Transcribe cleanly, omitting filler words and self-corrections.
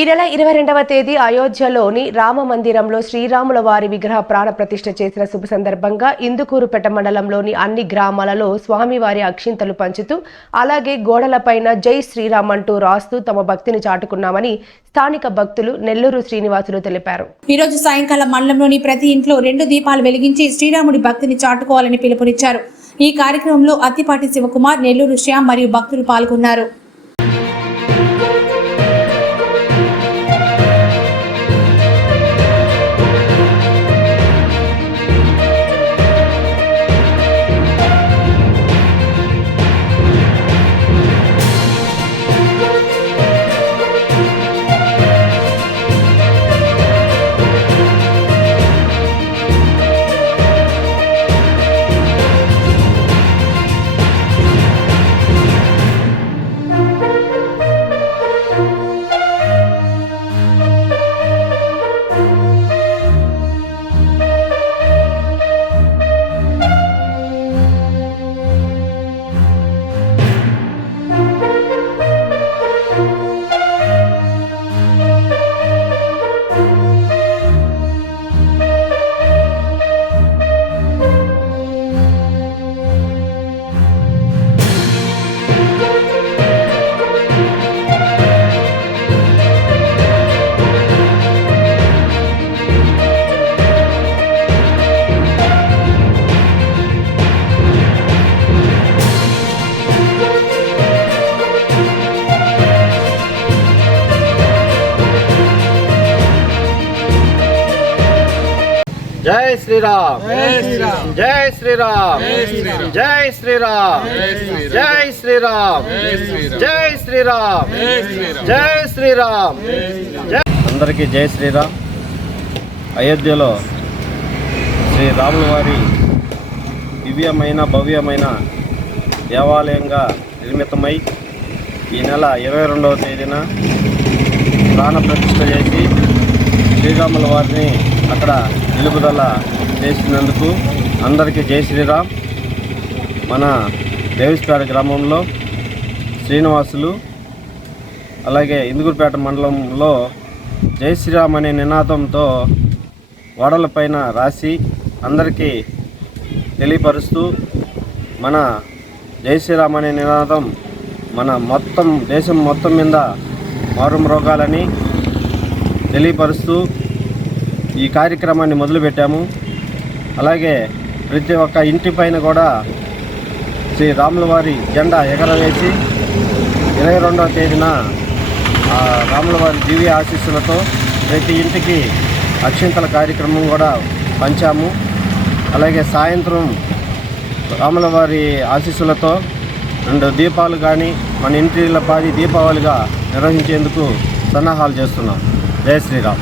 ఈ నెల 22వ తేదీ అయోధ్యలోని రామ మందిరంలో శ్రీరాముల వారి విగ్రహ ప్రాణ ప్రతిష్ఠ చేసిన శుభ సందర్భంగా ఇందుకూరుపేట మండలంలోని అన్ని గ్రామాలలో స్వామివారి అక్షింతలు పంచుతూ అలాగే గోడలపైన జై శ్రీరామ్ అంటూ రాస్తూ తమ భక్తిని చాటుకున్నామని స్థానిక భక్తులు నెల్లూరు శ్రీనివాసులు తెలిపారు. ఈ రోజు సాయంకాలం మండలంలోని ప్రతి ఇంట్లో 2 దీపాలు వెలిగించి శ్రీరాముడి భక్తిని చాటుకోవాలని పిలుపునిచ్చారు. ఈ కార్యక్రమంలో అత్తిపాటి శివకుమార్, నెల్లూరు శ్యామ్ మరియు భక్తులు పాల్గొన్నారు. जय श्री राम, जय श्री राम, जय श्री राम, जय श्री राम, जय श्री राम, जय श्री राम. అందరికీ జై శ్రీరామ్. అయోధ్యలో శ్రీ రాముల వారి దివ్యమైన భవ్యమైన దేవాలయంగా నిర్మితమై ఈ నెల 22వ తేదీన ప్రాణ ప్రతిష్ఠ చేసి శ్రీరాముల వారిని అక్కడ నిలుపుదల చేసినందుకు అందరికీ జై శ్రీరామ్. మన దేవిస్పేట గ్రామంలో శ్రీనివాసులు అలాగే ఇందుకూరుపేట మండలంలో జై శ్రీరామ్ అనే నినాదంతో గోడలపైన రాసి అందరికీ తెలియపరుస్తూ మన జై శ్రీరామ్ అనే నినాదం మన మొత్తం దేశం మొత్తం మీద మారుమ్రోగాలని తెలియపరుస్తూ ఈ కార్యక్రమాన్ని మొదలుపెట్టాము. అలాగే ప్రతి ఒక్క ఇంటి పైన కూడా శ్రీ రాముల వారి జెండా ఎగరవేసి 22వ తేదీన రాముల వారి దివ్య ఆశీస్సులతో ప్రతి ఇంటికి అక్షింతల కార్యక్రమం కూడా పంచాము. అలాగే సాయంత్రం రాముల వారి ఆశీస్సులతో 2 దీపాలు కానీ మన ఇంటిల పాది దీపావళిగా నిర్వహించేందుకు సన్నాహాలు చేస్తున్నాం. జై శ్రీరామ్.